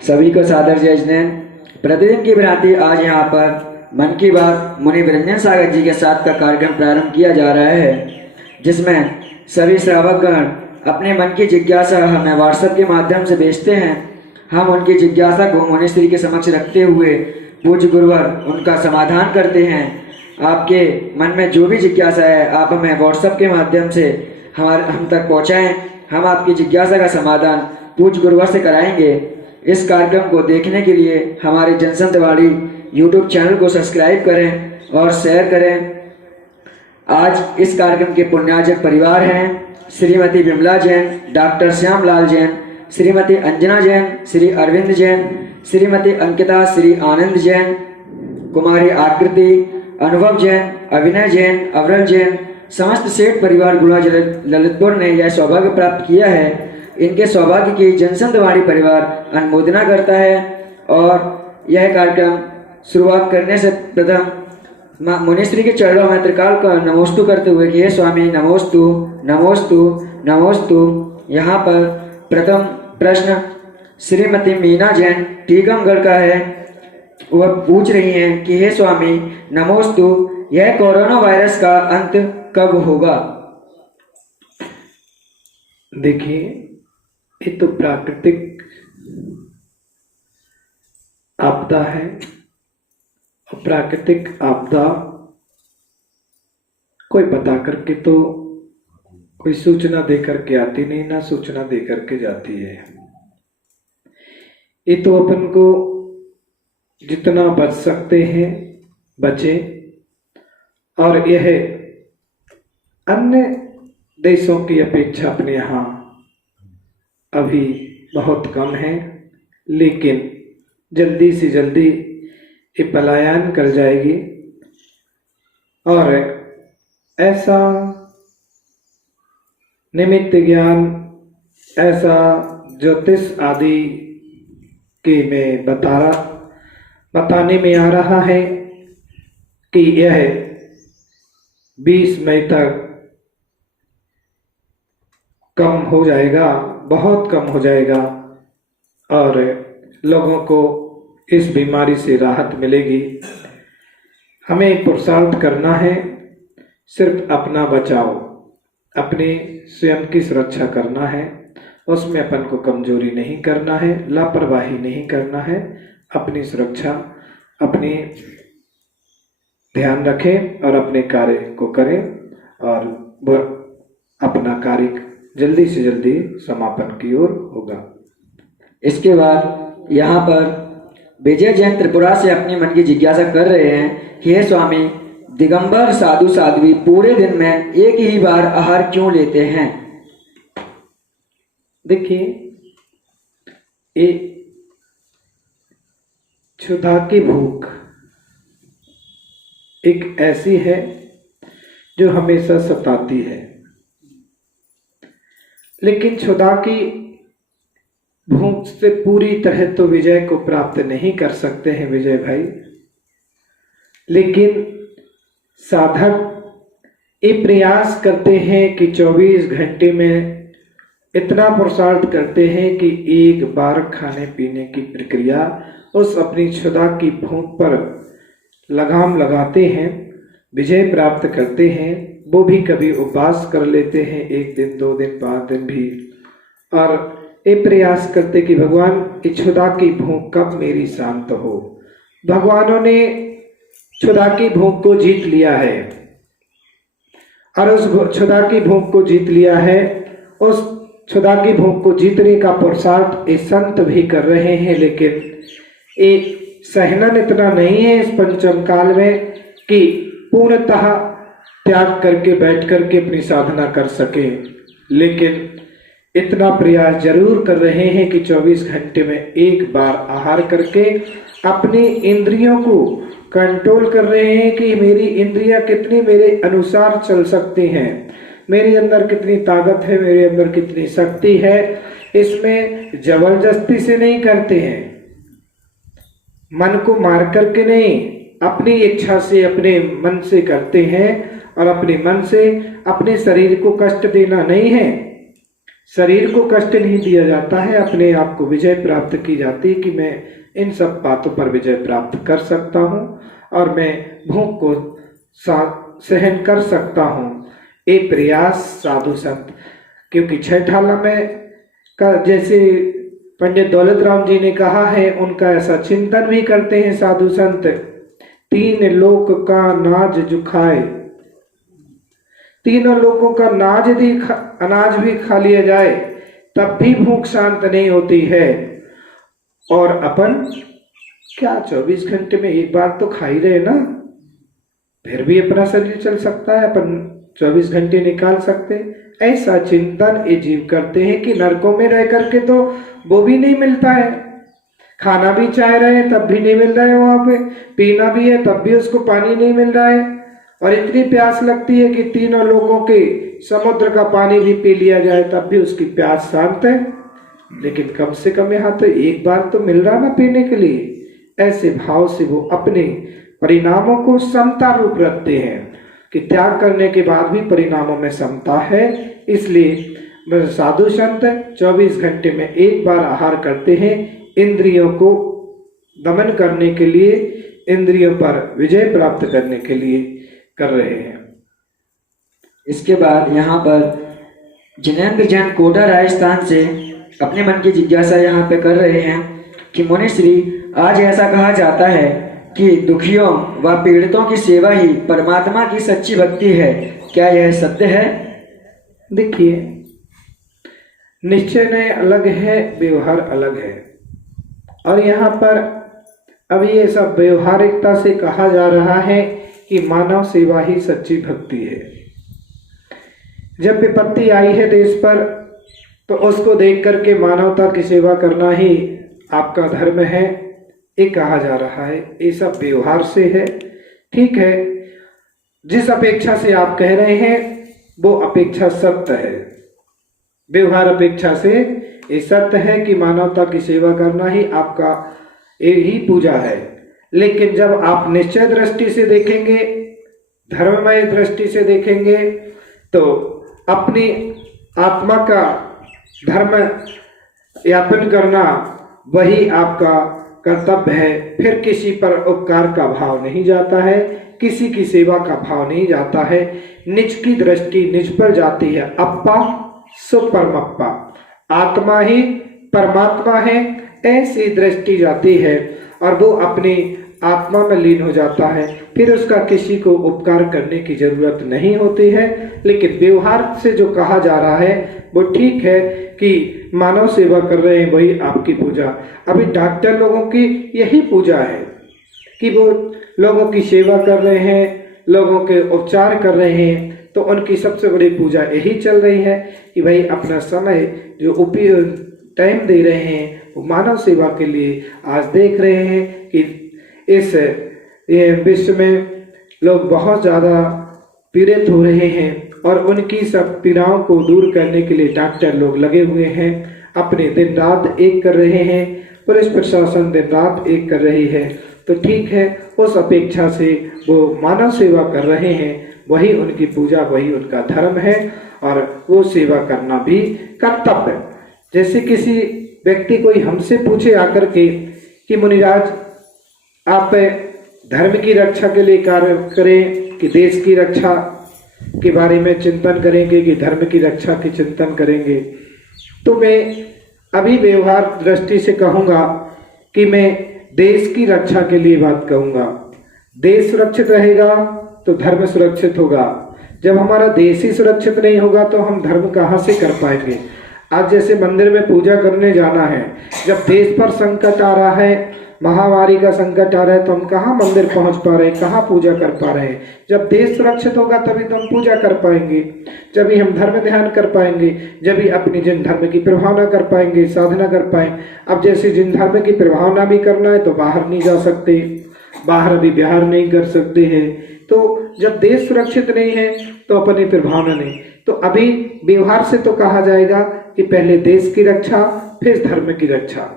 सभी को सादर जय जैन। प्रतिदिन की भांति आज यहाँ पर मन की बात मुनि रंजन सागर जी के साथ का कार्यक्रम प्रारंभ किया जा रहा है, जिसमें सभी श्रावकगण अपने मन की जिज्ञासा हमें व्हाट्सएप के माध्यम से भेजते हैं। हम उनकी जिज्ञासा को मुनिश्री के समक्ष रखते हुए पूज्य गुरुवर उनका समाधान करते हैं। आपके मन में जो भी जिज्ञासा है आप हमें व्हाट्सएप के माध्यम से हम तक पहुँचाएँ। हम आपकी जिज्ञासा का समाधान पूज्य गुरुवर से कराएंगे। इस कार्यक्रम को देखने के लिए हमारे जनसंतवाणी यूट्यूब चैनल को सब्सक्राइब करें और शेयर करें। आज इस कार्यक्रम के पुण्यार्जक परिवार हैं श्रीमती विमला जैन, डॉक्टर श्यामलाल जैन, श्रीमती अंजना जैन, श्री अरविंद जैन, श्रीमती अंकिता, श्री आनंद जैन, कुमारी आकृति, अनुभव जैन, अभिनय जैन, अवरल जैन। समस्त सेठ परिवार गुड़ा ललितपुर ने यह सौभाग्य प्राप्त किया है। इनके सौभाग्य की जनसंतवाणी परिवार अनुमोदना करता है। और यह कार्यक्रम शुरुआत करने से प्रथम मुनिश्री के चरणों में त्रिकाल का नमोस्तु करते हुए कि हे स्वामी नमोस्तु नमोस्तु नमोस्तु। यहाँ पर प्रथम प्रश्न श्रीमती मीना जैन टीकमगढ़ का है। वह पूछ रही हैं कि हे स्वामी नमोस्तु, यह कोरोना वायरस का अंत कब होगा? देखिए, ये तो प्राकृतिक आपदा है और प्राकृतिक आपदा कोई बता करके तो कोई सूचना दे करके आती नहीं, ना सूचना दे करके जाती है। ये तो अपन को जितना बच सकते हैं बचे, और यह अन्य देशों की अपेक्षा अपने यहाँ अभी बहुत कम है, लेकिन जल्दी से जल्दी ये पलायन कर जाएगी। और ऐसा निमित्त ज्ञान, ऐसा ज्योतिष आदि के में बताने में आ रहा है कि यह 20 मई तक कम हो जाएगा, बहुत कम हो जाएगा, और लोगों को इस बीमारी से राहत मिलेगी। हमें पुरुषार्थ करना है, सिर्फ अपना बचाव, अपने स्वयं की सुरक्षा करना है। उसमें अपन को कमजोरी नहीं करना है, लापरवाही नहीं करना है। अपनी सुरक्षा, अपनी ध्यान रखें और अपने कार्य को करें, और अपना कार्य जल्दी से जल्दी समापन की ओर होगा। इसके बाद यहाँ पर विजय जैन त्रिपुरा से अपनी मन की जिज्ञासा कर रहे हैं कि हे स्वामी दिगंबर साधु साध्वी पूरे दिन में एक ही बार आहार क्यों लेते हैं? देखिए, ये क्षुधा की भूख एक ऐसी है जो हमेशा सताती है, लेकिन क्षुधा की भूख से पूरी तरह तो विजय को प्राप्त नहीं कर सकते हैं विजय भाई। लेकिन साधक ये प्रयास करते हैं कि 24 घंटे में इतना पुरुषार्थ करते हैं कि एक बार खाने पीने की प्रक्रिया उस अपनी क्षुधा की भूख पर लगाम लगाते हैं, विजय प्राप्त करते हैं। वो भी कभी उपवास कर लेते हैं, 1 दिन 2 दिन 5 दिन भी, और ये प्रयास करते कि भगवान क्षुधा की भूख कब मेरी शांत हो। भगवानों ने क्षुधा की भूख को जीत लिया है, और उस क्षुधा की भूख को जीत लिया है। उस क्षुधा की भूख को जीतने का पुरुषार्थ ये संत भी कर रहे हैं, लेकिन ये सहनन इतना नहीं है इस पंचम काल में कि पूर्णतः त्याग करके बैठ करके अपनी साधना कर सके। लेकिन इतना प्रयास जरूर कर रहे हैं कि 24 घंटे में एक बार आहार करके अपनी इंद्रियों को कंट्रोल कर रहे हैं कि मेरी इंद्रियां कितनी मेरे अनुसार चल सकती हैं, मेरे अंदर कितनी ताकत है, मेरे अंदर कितनी शक्ति है। इसमें जबरदस्ती से नहीं करते हैं, मन को मार करके नहीं, अपनी इच्छा से अपने मन से करते हैं। और अपने मन से अपने शरीर को कष्ट देना नहीं है, शरीर को कष्ट नहीं दिया जाता है, अपने आप को विजय प्राप्त की जाती है कि मैं इन सब बातों पर विजय प्राप्त कर सकता हूँ और मैं भूख को सहन कर सकता हूँ। ये प्रयास साधु संत, क्योंकि छठाला में का जैसे पंडित दौलत राम जी ने कहा है, उनका ऐसा चिंतन भी करते हैं साधु संत। तीन लोक का नाज जो खाए, तीनों लोगों का अनाज भी खा लिया जाए तब भी भूख शांत नहीं होती है। और अपन क्या 24 घंटे में एक बार तो खा ही रहे ना, फिर भी अपना शरीर चल सकता है, अपन 24 घंटे निकाल सकते। ऐसा चिंतन ये जीव करते हैं कि नरकों में रह करके तो वो भी नहीं मिलता है, खाना भी चाह रहे हैं तब भी नहीं मिल रहा है, वहां पे पीना भी है तब भी उसको पानी नहीं मिल रहा है, और इतनी प्यास लगती है कि तीनों लोगों के समुद्र का पानी भी पी लिया जाए तब भी उसकी प्यास शांत है। लेकिन कम से कम यहाँ तो एक बार तो मिल रहा ना पीने के लिए। ऐसे भाव से वो अपने परिणामों को समता रूप रखते हैं कि त्याग करने के बाद भी परिणामों में समता है। इसलिए साधु संत 24 घंटे में एक बार आहार करते हैं, इंद्रियों को दमन करने के लिए, इंद्रियों पर विजय प्राप्त करने के लिए कर रहे हैं। इसके बाद यहाँ पर जिनेंद्र जैन कोटा राजस्थान से अपने मन की जिज्ञासा यहाँ पे कर रहे हैं कि मुनिश्री, आज ऐसा कहा जाता है कि दुखियों व पीड़ितों की सेवा ही परमात्मा की सच्ची भक्ति है, क्या यह सत्य है? देखिए, निश्चय अलग है, व्यवहार अलग है। और यहाँ पर अब ये सब व्यवहारिकता से कहा जा रहा है कि मानव सेवा ही सच्ची भक्ति है। जब विपत्ति आई है देश पर तो उसको देख करके मानवता की सेवा करना ही आपका धर्म है, ये कहा जा रहा है। ये सब व्यवहार से है, ठीक है। जिस अपेक्षा से आप कह रहे हैं वो अपेक्षा सत्य है, व्यवहार अपेक्षा से ये सत्य है कि मानवता की सेवा करना ही आपका यही पूजा है। लेकिन जब आप निश्चय दृष्टि से देखेंगे, धर्ममय दृष्टि से देखेंगे, तो अपनी आत्मा का धर्म यापन करना वही आपका कर्तव्य है। फिर किसी पर उपकार का भाव नहीं जाता है, किसी की सेवा का भाव नहीं जाता है। निज की दृष्टि निज पर जाती है। अप्पा सुपरमप्पा, आत्मा ही परमात्मा है, ऐसी दृष्टि जाती है और वो अपनी आत्मा में लीन हो जाता है। फिर उसका किसी को उपकार करने की जरूरत नहीं होती है। लेकिन व्यवहार से जो कहा जा रहा है वो ठीक है कि मानव सेवा कर रहे हैं, वही आपकी पूजा। अभी डॉक्टर लोगों की यही पूजा है कि वो लोगों की सेवा कर रहे हैं, लोगों के उपचार कर रहे हैं, तो उनकी सबसे बड़ी पूजा यही चल रही है कि भाई अपना समय जो उपयोग टाइम दे रहे हैं वो मानव सेवा के लिए। आज देख रहे हैं कि इस विश्व में लोग बहुत ज़्यादा पीड़ित हो रहे हैं और उनकी सब पीड़ाओं को दूर करने के लिए डॉक्टर लोग लगे हुए हैं, अपने दिन रात एक कर रहे हैं, पुलिस प्रशासन दिन रात एक कर रही है। तो ठीक है, उस अपेक्षा से वो मानव सेवा कर रहे हैं, वही उनकी पूजा, वही उनका धर्म है और वो सेवा करना भी कर्तव्य है। जैसे किसी व्यक्ति कोई हमसे पूछे आकर के कि मुनिराज आप धर्म की रक्षा के लिए कार्य करें कि देश की रक्षा के बारे में चिंतन करेंगे कि धर्म की रक्षा की चिंतन करेंगे, तो मैं अभी व्यवहार दृष्टि से कहूँगा कि मैं देश की रक्षा के लिए बात कहूँगा। देश सुरक्षित रहेगा तो धर्म सुरक्षित होगा। जब हमारा देश ही सुरक्षित नहीं होगा तो हम धर्म कहाँ से कर पाएंगे। आज जैसे मंदिर में पूजा करने जाना है, जब देश पर संकट आ रहा है, महामारी का संकट आ रहा है, तो हम कहाँ मंदिर पहुंच पा रहे हैं, कहाँ पूजा कर पा रहे हैं। जब देश सुरक्षित होगा तभी तो हम पूजा कर पाएंगे, जब ही हम धर्म ध्यान कर पाएंगे, जब ही अपनी जिन धर्म की प्रभावना कर पाएंगे, साधना कर पाएंगे। अब जैसे जिन धर्म की प्रभावना भी करना है तो बाहर नहीं जा सकते, बाहर अभी बिहार नहीं कर सकते हैं। तो जब देश सुरक्षित नहीं है तो अपनी प्रभावना नहीं। तो अभी व्यवहार से तो कहा जाएगा कि पहले देश की रक्षा फिर धर्म की रक्षा।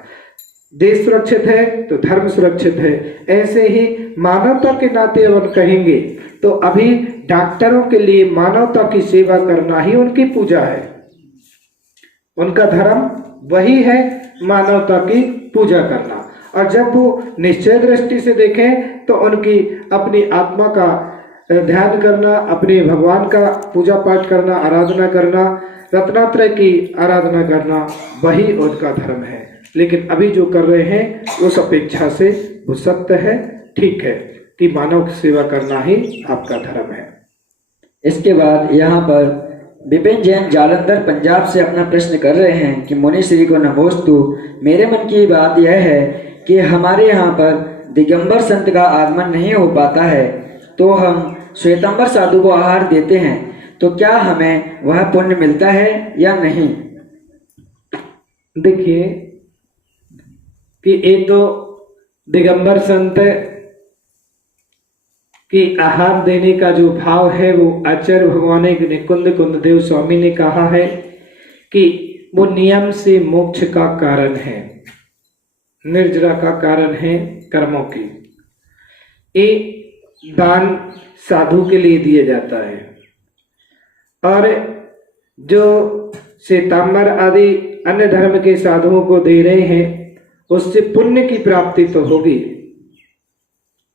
देश सुरक्षित है तो धर्म सुरक्षित है। ऐसे ही मानवता के नाते अपन कहेंगे तो अभी डॉक्टरों के लिए मानवता की सेवा करना ही उनकी पूजा है। उनका धर्म वही है मानवता की पूजा करना। और जब वो निश्चय दृष्टि से देखें तो उनकी अपनी आत्मा का ध्यान करना, अपने भगवान का पूजा पाठ करना, आराधना करना, रत्नात्रय की आराधना करना, वही उनका धर्म है। लेकिन अभी जो कर रहे हैं उस अपेक्षा से वो सत्य है, ठीक है कि मानव की सेवा करना ही आपका धर्म है। इसके बाद यहाँ पर विपिन जैन जालंधर पंजाब से अपना प्रश्न कर रहे हैं कि मुनि श्री को नमोस्तु। मेरे मन की बात यह है कि हमारे यहाँ पर दिगंबर संत का आगमन नहीं हो पाता है, तो हम श्वेतांबर साधु को आहार देते हैं, तो क्या हमें वह पुण्य मिलता है या नहीं? देखिए कि एक तो दिगंबर संत कि आहार देने का जो भाव है वो आचार्य भगवान कुंद देव स्वामी ने कहा है कि वो नियम से मोक्ष का कारण है, निर्जरा का कारण है कर्मों की। ये दान साधु के लिए दिया जाता है और जो श्वेतांबर आदि अन्य धर्म के साधुओं को दे रहे हैं उससे पुण्य की प्राप्ति तो होगी,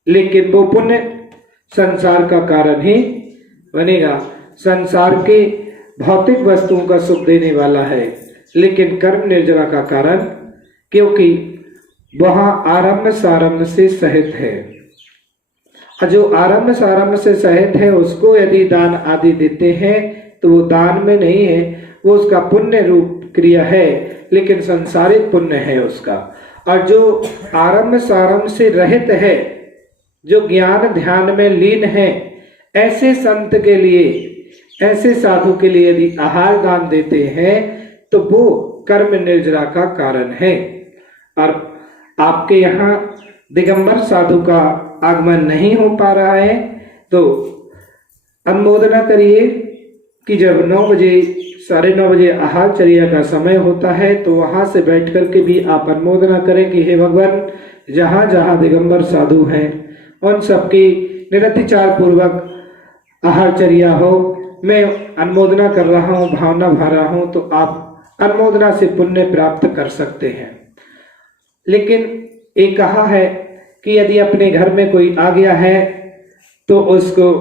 लेकिन वो पुण्य संसार का कारण ही बनेगा। संसार के भौतिक वस्तुओं का सुख देने वाला है, लेकिन कर्म निर्जरा का कारण, क्योंकि वहां आरंभ सारंभ से सहित है। और जो आरंभ सारंभ से सहित है उसको यदि दान आदि देते हैं तो वो दान में नहीं है, वो उसका पुण्य रूप क्रिया है, लेकिन संसारिक पुण्य है उसका। और जो आरंभ सारंभ से रहित है, जो ज्ञान ध्यान में लीन है, ऐसे संत के लिए, ऐसे साधु के लिए यदि आहार दान देते हैं तो वो कर्म निर्जरा का कारण है। और आपके यहाँ दिगंबर साधु का आगमन नहीं हो पा रहा है तो अनुमोदना करिए कि जब 9 बजे 9:30 बजे आहारचर्या का समय होता है तो वहां से बैठ करके भी आप अनुमोदना करें कि हे भगवान, जहाँ जहाँ दिगंबर साधु हैं उन सबकी निरतिचार पूर्वक आहारचर्या हो। मैं अनुमोदना कर रहा हूँ, भावना भर रहा हूँ, तो आप अनुमोदना से पुण्य प्राप्त कर सकते हैं। लेकिन ये कहा है कि यदि अपने घर में कोई आ गया है तो उसको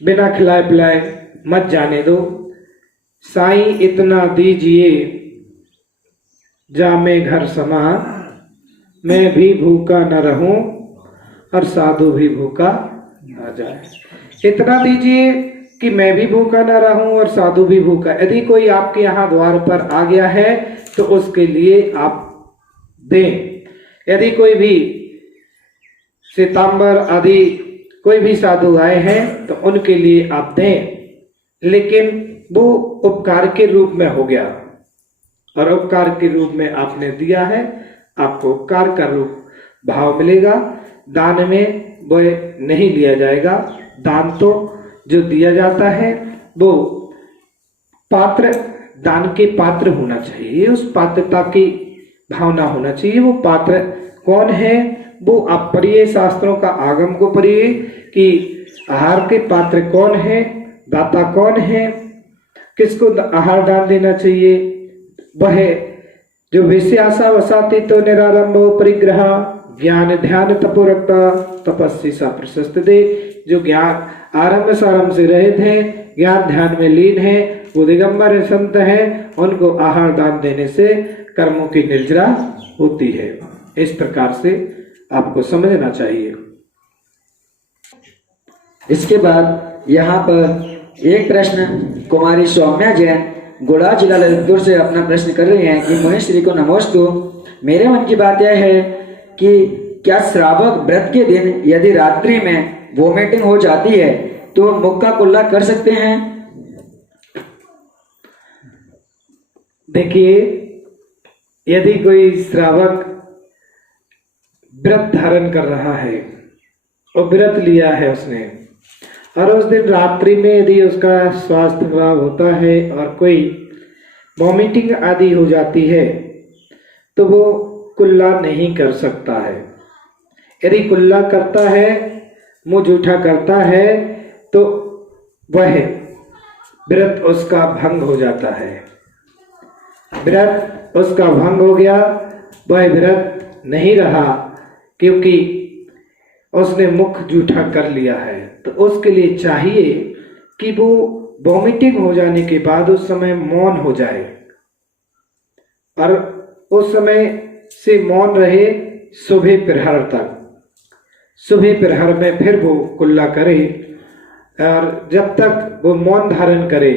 बिना खिलाए पिलाए मत जाने दो। साईं इतना दीजिए जामे घर समा, मैं भी भूखा न रहूं और साधु भी भूखा न जाए। इतना दीजिए कि मैं भी भूखा न रहूं और साधु भी भूखा। यदि कोई आपके यहाँ द्वार पर आ गया है तो उसके लिए आप दें। यदि कोई भी श्वेतांबर आदि कोई भी साधु आए हैं तो उनके लिए आप दें, लेकिन वो उपकार के रूप में हो गया, और उपकार के रूप में आपने दिया है, आपको उपकार का रूप भाव मिलेगा। दान में वो नहीं लिया जाएगा। दान तो जो दिया जाता है वो पात्र, दान के पात्र होना चाहिए, उस पात्रता की भावना होना चाहिए। वो पात्र कौन है वो आप पढ़िए, शास्त्रों का आगम को पढ़िए कि आहार के पात्र कौन है, दाता कौन है, किसको आहार दान देना चाहिए। वह जो विषय आशा वसाती तो निरालंबो परिग्रह, ज्ञान ध्यान तपोरक्ता तपस्वी सा प्रशस्त दे। जो ज्ञान आरंभ सारंभ से रहित हैं, ज्ञान ध्यान में लीन है, वो दिगंबर संत हैं, उनको आहार दान देने से कर्मों की निर्जरा होती है। इस प्रकार से आपको समझना चाहिए। इसके बाद यहाँ पर एक प्रश्न कुमारी सौम्या जैन गोड़ा जिला ललितपुर से अपना प्रश्न कर रही हैं कि मुनि श्री को नमोस्तु। मेरे मन की बात यह है कि क्या श्रावक व्रत के दिन यदि रात्रि में वोमिटिंग हो जाती है तो मुक्का कुल्ला कर सकते हैं? देखिए, यदि कोई श्रावक व्रत धारण कर रहा है और व्रत लिया है उसने, और उस दिन रात्रि में यदि उसका स्वास्थ्य खराब होता है और कोई वॉमिटिंग आदि हो जाती है तो वो कुल्ला नहीं कर सकता है। यदि कुल्ला करता है, मुंह जूठा करता है, तो वह व्रत उसका भंग हो जाता है। व्रत उसका भंग हो गया, वह व्रत नहीं रहा, क्योंकि उसने मुख जूठा कर लिया है। तो उसके लिए चाहिए कि वो वॉमिटिंग हो जाने के बाद उस समय मौन हो जाए और उस समय से मौन रहे सुबह प्रहर तक। सुबह प्रहर में फिर वो कुल्ला करे और जब तक वो मौन धारण करे,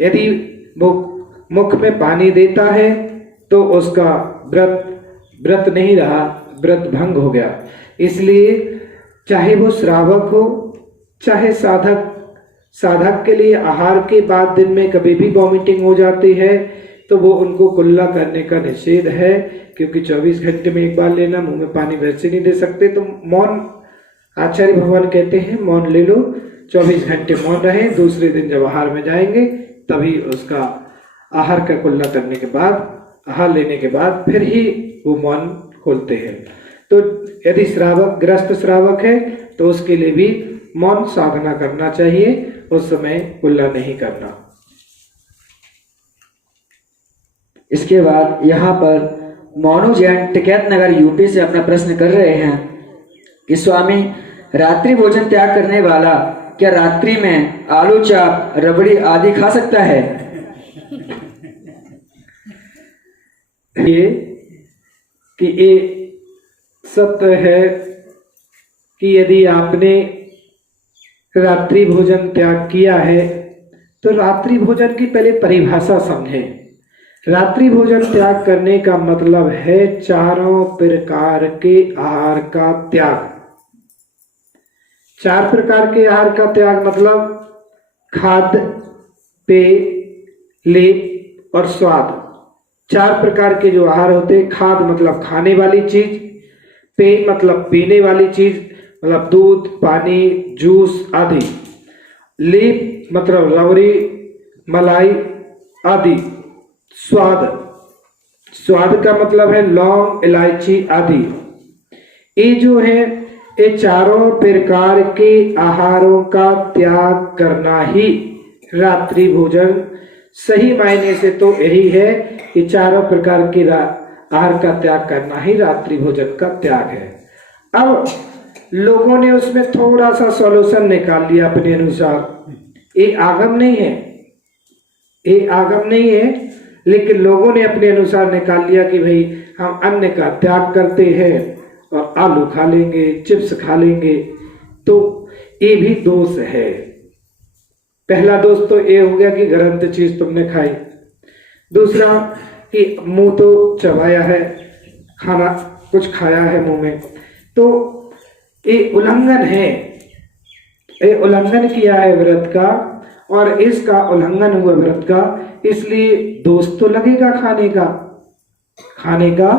यदि वो मुख में पानी देता है तो उसका व्रत नहीं रहा, व्रत भंग हो गया। इसलिए चाहे वो श्रावक हो चाहे साधक के लिए आहार के बाद दिन में कभी भी वॉमिटिंग हो जाती है तो वो उनको कुल्ला करने का निषेध है, क्योंकि 24 घंटे में एक बार लेना, मुंह में पानी वैसे नहीं दे सकते। तो मौन, आचार्य भगवान कहते हैं मौन ले लो, 24 घंटे मौन रहे, दूसरे दिन जब आहार में जाएंगे तभी उसका आहार का कुल्ला करने के बाद, आहार लेने के बाद फिर ही वो मौन खोलते हैं। तो यदि श्रावक, ग्रस्त श्रावक है तो उसके लिए भी मौन साधना करना चाहिए, उस समय कुल्ला नहीं करना। इसके बाद यहाँ पर मोनू जैन टिकैत नगर यूपी से अपना प्रश्न कर रहे हैं कि स्वामी, रात्रि भोजन त्याग करने वाला क्या रात्रि में आलू चाप, रबड़ी आदि खा सकता है? ये सत्य है कि यदि आपने रात्रि भोजन त्याग किया है तो रात्रि भोजन की पहले परिभाषा समझें। रात्रि भोजन त्याग करने का मतलब है चारों प्रकार के आहार का त्याग। 4 प्रकार के आहार का त्याग मतलब खाद्य, पेय, लेप और स्वाद। 4 प्रकार के जो आहार होते हैं, खाद्य मतलब खाने वाली चीज, पेय मतलब पीने वाली चीज मतलब दूध, पानी, जूस आदि, लेप मतलब रबड़ी, मलाई आदि, स्वाद का मतलब है लौंग, इलायची आदि। ये जो है ये चारों प्रकार के आहारों का त्याग करना ही रात्रि भोजन, सही मायने से तो यही है कि चारों प्रकार के आहार का त्याग करना ही रात्रि भोजन का त्याग है। अब लोगों ने उसमें थोड़ा सा सॉल्यूशन निकाल लिया अपने अनुसार। ये आगम नहीं है, ये आगम नहीं है, लेकिन लोगों ने अपने अनुसार निकाल लिया कि भाई हम अन्न का त्याग करते हैं और आलू खा लेंगे, चिप्स खा लेंगे, तो ये भी दोष है। पहला दोष तो ये हो गया कि गलत चीज तुमने खाई। दूसरा कि मुंह तो चबाया है, खाना कुछ खाया है मुंह में, तो ये उल्लंघन है, ये उल्लंघन किया है व्रत का, और इसका उल्लंघन हुआ व्रत का, इसलिए दोष तो लगेगा खाने का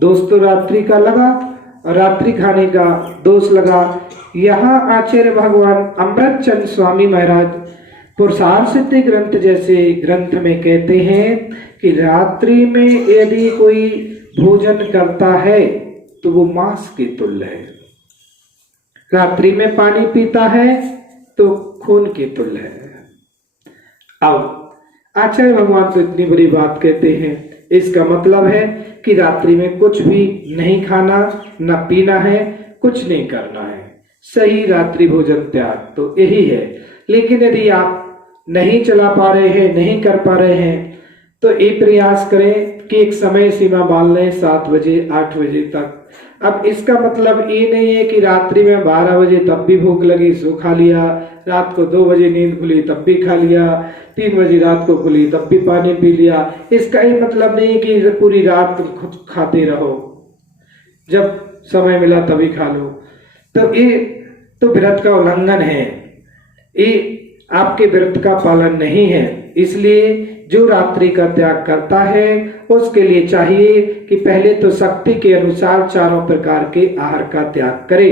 दोष तो रात्रि का लगा, और रात्रि खाने का दोष लगा। यहाँ आचार्य भगवान अमृतचंद स्वामी महाराज पुरुषार्थ सिद्धि ग्रंथ जैसे ग्रंथ में कहते हैं कि रात्रि में यदि कोई भोजन करता है तो वो मांस के तुल्य है, रात्रि में पानी पीता है तो खून के तुल्य है। अब आचार्य भगवान तो इतनी बड़ी बात कहते हैं, इसका मतलब है कि रात्रि में कुछ भी नहीं खाना, न पीना है, कुछ नहीं करना है, सही रात्रि भोजन त्याग तो यही है। लेकिन यदि आप नहीं चला पा रहे हैं, नहीं कर पा रहे हैं, तो ये प्रयास करें कि एक समय सीमा बांध लें 7 बजे 8 बजे तक। अब इसका मतलब ये नहीं है कि रात्रि में 12 बजे तब भी भूख लगी सो खा लिया, रात को 2 बजे नींद खुली तब भी खा लिया, 3 बजे रात को खुली तब भी पानी पी लिया। इसका ये मतलब नहीं कि पूरी रात खुद खाते रहो, जब समय मिला तभी खा लो, तो ये तो व्रत का उल्लंघन है, ये आपके व्रत का पालन नहीं है। इसलिए जो रात्रि का त्याग करता है उसके लिए चाहिए कि पहले तो शक्ति के अनुसार चारों प्रकार के आहार का त्याग करे।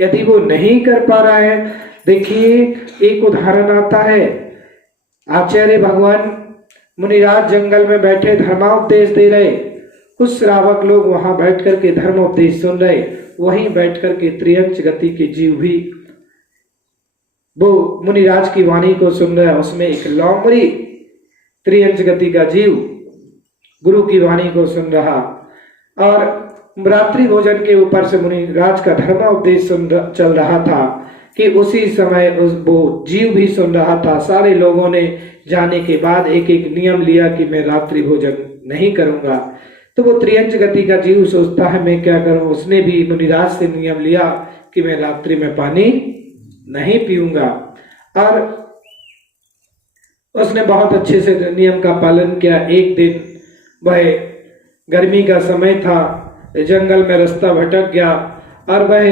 यदि वो नहीं कर पा रहा है, देखिए एक उदाहरण आता है, आचार्य भगवान मुनिराज जंगल में बैठे धर्मोपदेश दे रहे, कुछ श्रावक लोग वहां बैठ करके धर्मोपदेश सुन रहे, वहीं बैठ करके त्रियंच गति के जीव भी वो मुनिराज की वाणी को सुन रहा है। उसमें एक लौमड़ी त्रियंच गति का जीव गुरु की वाणी को सुन रहा और रात्रि भोजन के ऊपर से मुनि राज का धर्मोपदेश चल रहा था कि उसी समय वो जीव भी सुन रहा था। सारे लोगों ने जाने के बाद एक एक नियम लिया कि मैं रात्रि भोजन नहीं करूंगा। तो वो त्रियंच गति का जीव सोचता है मैं क्या करूं। उसने भी मुनिराज से नियम लिया कि मैं रात्रि में पानी नहीं पीऊंगा और उसने बहुत अच्छे से नियम का पालन किया। एक दिन वह गर्मी का समय था, जंगल में रास्ता भटक गया और वह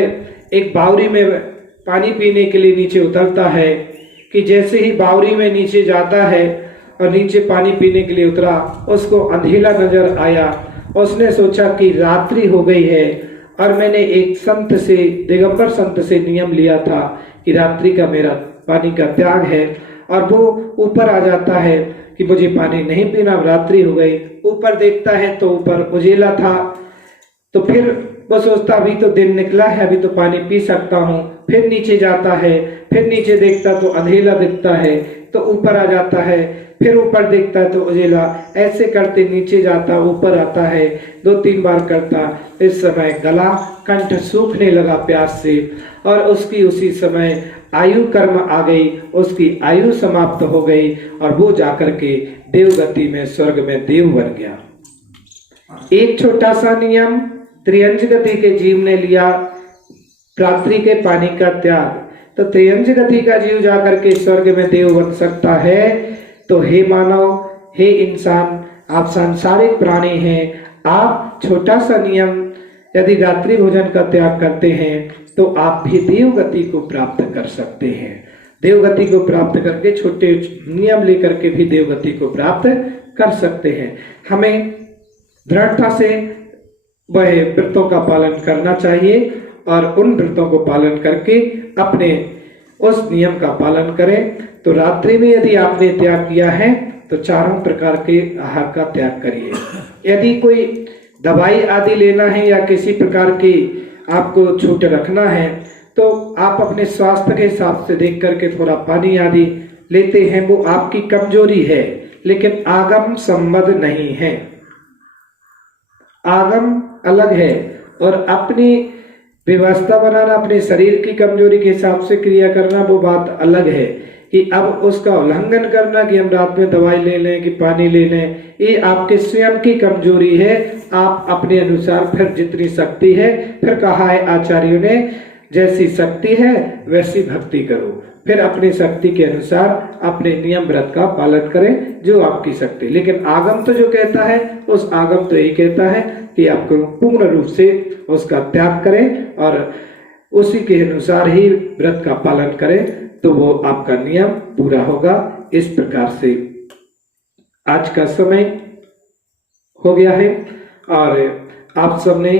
एक बावरी में पानी पीने के लिए नीचे उतरता है कि जैसे ही बावरी में नीचे जाता है और नीचे पानी पीने के लिए उतरा, उसको अंधेरा नजर आया। उसने सोचा कि रात्रि हो गई है और मैंने एक संत से, दिगंबर संत से नियम लिया था कि रात्रि का मेरा पानी का त्याग है, और वो ऊपर आ जाता है कि मुझे पानी नहीं पीना, रात्रि हो गई। ऊपर देखता है तो ऊपर उजेला था, तो फिर वो सोचता अभी तो दिन निकला है, अभी तो पानी पी सकता हूँ। फिर नीचे जाता है, फिर नीचे देखता तो अंधेरा दिखता है, तो ऊपर आ जाता है, फिर ऊपर देखता है तो उजेला। ऐसे करते नीचे जाता, ऊपर आता है, 2-3 बार करता। इस समय गला कंठ सूखने लगा प्यास से और उसकी उसी समय आयु कर्म आ गई, उसकी आयु समाप्त हो गई और वो जाकर के देवगति में, स्वर्ग में देव बन गया। एक छोटा सा नियम त्रियंच गति के जीव ने लिया, रात्रि के पानी का त्याग, तो त्रियंच गति का जीव जाकर के स्वर्ग में देव बन सकता है। तो हे मानव, हे इंसान, आप सांसारिक प्राणी हैं, आप छोटा सा नियम यदि रात्रि भोजन का त्याग करते हैं तो आप भी देव गति को प्राप्त कर सकते हैं। देव गति को प्राप्त करके छोटे नियम लेकर के भी देव गति को प्राप्त कर सकते हैं। हमें दृढ़ता से वह व्रतों का पालन करना चाहिए और उन व्रतों को पालन करके अपने उस नियम का पालन करें। तो रात्रि में यदि आपने त्याग किया है तो चारों प्रकार के आहार का त्याग करिए। यदि कोई दवाई आदि लेना है या किसी प्रकार की आपको छूट रखना है तो आप अपने स्वास्थ्य के हिसाब से देख करके थोड़ा पानी आदि लेते हैं, वो आपकी कमजोरी है, लेकिन आगम संबद्ध नहीं है। आगम अलग है और अपनी व्यवस्था बनाना, अपने शरीर की कमजोरी के हिसाब से क्रिया करना, वो बात अलग है। कि अब उसका उल्लंघन करना कि हम रात में दवाई ले लें कि पानी ले लें, ये आपके स्वयं की कमजोरी है। आप अपने अनुसार फिर जितनी शक्ति है, फिर कहा है आचार्यों ने, जैसी शक्ति है वैसी भक्ति करो। फिर अपनी शक्ति के अनुसार अपने नियम व्रत का पालन करें जो आपकी शक्ति। लेकिन आगम तो जो कहता है, उस आगम तो यही कहता है कि आपको पूर्ण रूप से उसका त्याग करें और उसी के अनुसार ही व्रत का पालन करें, तो वो आपका नियम पूरा होगा। इस प्रकार से आज का समय हो गया है और आप सबने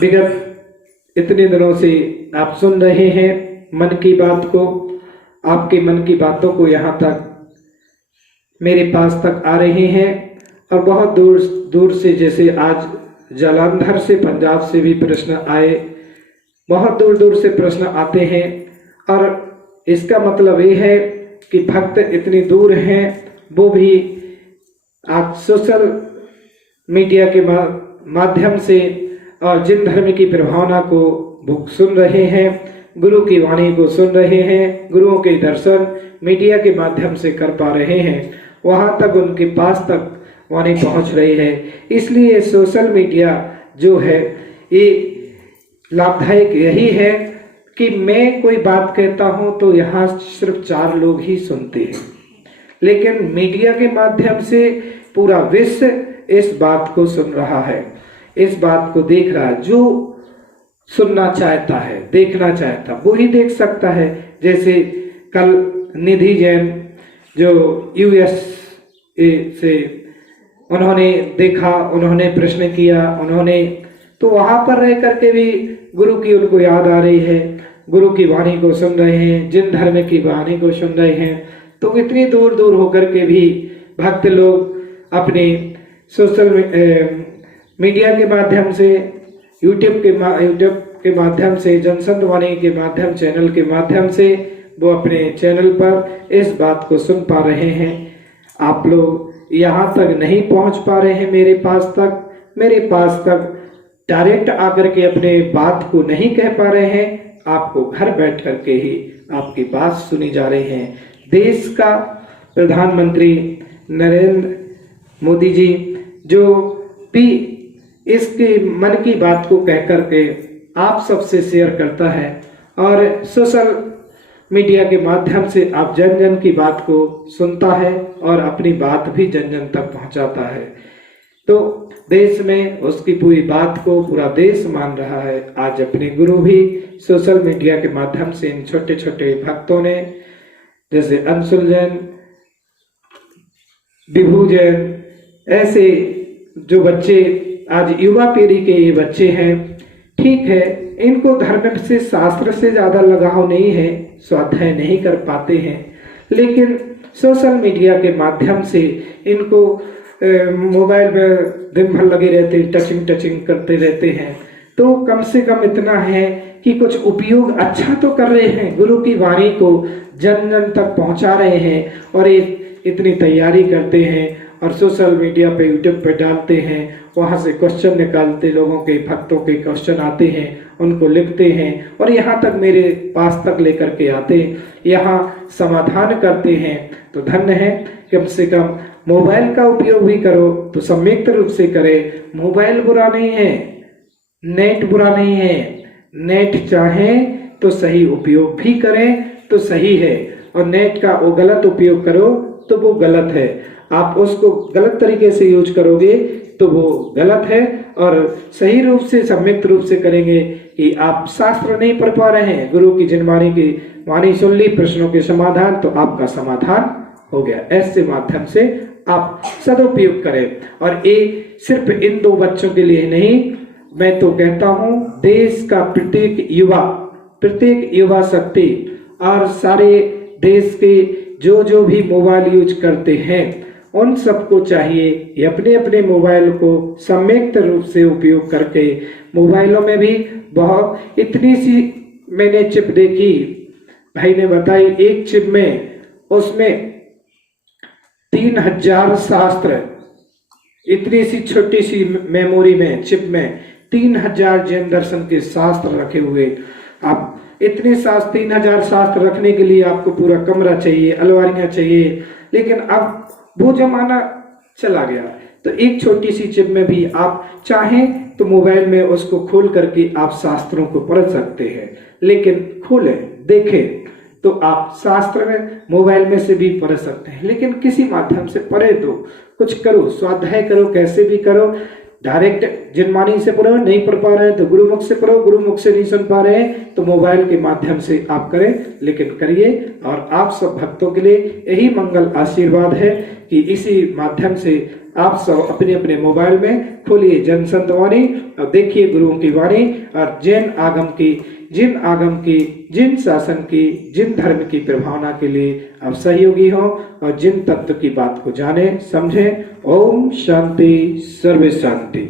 विगत इतने दिनों से आप सुन रहे हैं मन की बात को। आपके मन की बातों को यहाँ तक मेरे पास तक आ रहे हैं और बहुत दूर दूर से, जैसे आज जालंधर से, पंजाब से भी प्रश्न आए, बहुत दूर दूर से प्रश्न आते हैं। और इसका मतलब ये है कि भक्त इतनी दूर हैं, वो भी आज सोशल मीडिया के माध्यम से और जिन धर्म की प्रभावना को वो सुन रहे हैं, गुरु की वाणी को सुन रहे हैं, गुरुओं के दर्शन मीडिया के माध्यम से कर पा रहे हैं, वहाँ तक उनके पास तक वाणी पहुँच रही है। इसलिए सोशल मीडिया जो है ये लाभदायक यही है कि मैं कोई बात कहता हूँ तो यहाँ सिर्फ 4 लोग ही सुनते हैं, लेकिन मीडिया के माध्यम से पूरा विश्व इस बात को सुन रहा है, इस बात को देख रहा है। जो सुनना चाहता है, देखना चाहता, वो ही देख सकता है। जैसे कल निधि जैन जो USA से, उन्होंने देखा, उन्होंने प्रश्न किया, उन्होंने तो वहां पर रह करके भी गुरु की उनको याद आ रही है, गुरु की वाणी को सुन रहे हैं, जिन धर्म की वाणी को सुन रहे हैं। तो इतनी दूर दूर होकर के भी भक्त लोग अपने सोशल मीडिया के माध्यम से, यूट्यूब के माध्यम से, जनसंत वाणी के माध्यम, चैनल के माध्यम से वो अपने चैनल पर इस बात को सुन पा रहे हैं। आप लोग यहाँ तक नहीं पहुँच पा रहे हैं मेरे पास तक डायरेक्ट आकर के अपने बात को नहीं कह पा रहे हैं, आपको घर बैठ करके ही आपकी बात सुनी जा रही है। देश का प्रधानमंत्री नरेंद्र मोदी जी जो भी इसके मन की बात को कह करके आप सबसे शेयर करता है और सोशल मीडिया के माध्यम से आप जन जन की बात को सुनता है और अपनी बात भी जन जन तक पहुंचाता है। तो देश में उसकी पूरी बात को पूरा देश मान रहा है। आज अपने गुरु भी सोशल मीडिया के माध्यम से इन छोटे छोटे भक्तों ने, जैसे अंशुल जैन, विभू जैन, ऐसे जो बच्चे आज युवा पीढ़ी के ये बच्चे हैं, ठीक है इनको धर्म से शास्त्र से ज्यादा लगाव नहीं है, स्वाध्याय नहीं कर पाते हैं, लेकिन सोशल मीडिया के माध्यम से इनको मोबाइल में दिन भर लगे रहते हैं, टचिंग करते रहते हैं। तो कम से कम इतना है कि कुछ उपयोग अच्छा तो कर रहे हैं, गुरु की वाणी को जन जन तक पहुंचा रहे हैं और इतनी तैयारी करते हैं और सोशल मीडिया पे यूट्यूब पे डालते हैं, वहां से क्वेश्चन निकालते, लोगों के भक्तों के क्वेश्चन आते हैं, उनको लिखते हैं और यहाँ तक मेरे पास तक लेकर के आते, यहाँ समाधान करते हैं। तो धन्य है। कम से कम मोबाइल का उपयोग भी करो तो सम्यक रूप से करें। मोबाइल बुरा नहीं है, नेट बुरा नहीं है, नेट चाहे तो सही उपयोग भी करें तो सही है और नेट का वो गलत उपयोग करो तो वो गलत है। आप उसको गलत तरीके से यूज करोगे तो वो गलत है और सही रूप से सम्यक रूप से करेंगे कि आप शास्त्र नहीं पढ़ पा रहे हैं, गुरु की जिनवाणी की वाणी सुन ली, प्रश्नों के समाधान, तो आपका समाधान हो गया। ऐसे माध्यम से आप सदुपयोग करें और ये सिर्फ इन दो बच्चों के लिए नहीं, मैं तो कहता हूं देश का प्रत्येक युवा शक्ति और सारे देश के जो भी मोबाइल यूज करते हैं उन सबको चाहिए कि अपने अपने मोबाइल को सम्यक रूप से उपयोग करके, मोबाइलों में भी बहुत इतनी सी मैंने चिप देखी, भाई ने बताई, एक चिप में उसमें 3000 शास्त्र, इतनी सी छोटी सी मेमोरी में, चिप में 3000 जैन दर्शन के शास्त्र रखे हुए। आप इतने 3000 शास्त्र रखने के लिए आपको पूरा कमरा चाहिए, अलमारियां चाहिए, लेकिन अब वो जमाना चला गया। तो एक छोटी सी चिप में भी आप चाहें तो मोबाइल में उसको खोल करके आप शास्त्रों को पढ़ सकते हैं, लेकिन खोलें देखें तो आप शास्त्र में मोबाइल में से भी पढ़ सकते हैं, लेकिन किसी माध्यम से पढ़े तो कुछ करो, स्वाध्याय करो, कैसे भी करो। डायरेक्ट जिनवाणी से पढ़ो, नहीं पढ़ पा रहे हैं तो गुरुमुख से पढ़ो, गुरुमुख से नहीं सुन पा रहे हैं तो मोबाइल के माध्यम से आप करें, लेकिन करिए। और आप सब भक्तों के लिए यही मंगल आशीर्वाद है कि इसी माध्यम से आप सब अपने अपने मोबाइल में खोलिए जन संत वाणी और देखिए गुरुओं की वाणी और जिन आगम की, जिन शासन की, जिन धर्म की प्रभावना के लिए आप सहयोगी हो और जिन तत्व की बात को जाने समझें। ओम शांति, सर्वे शांति।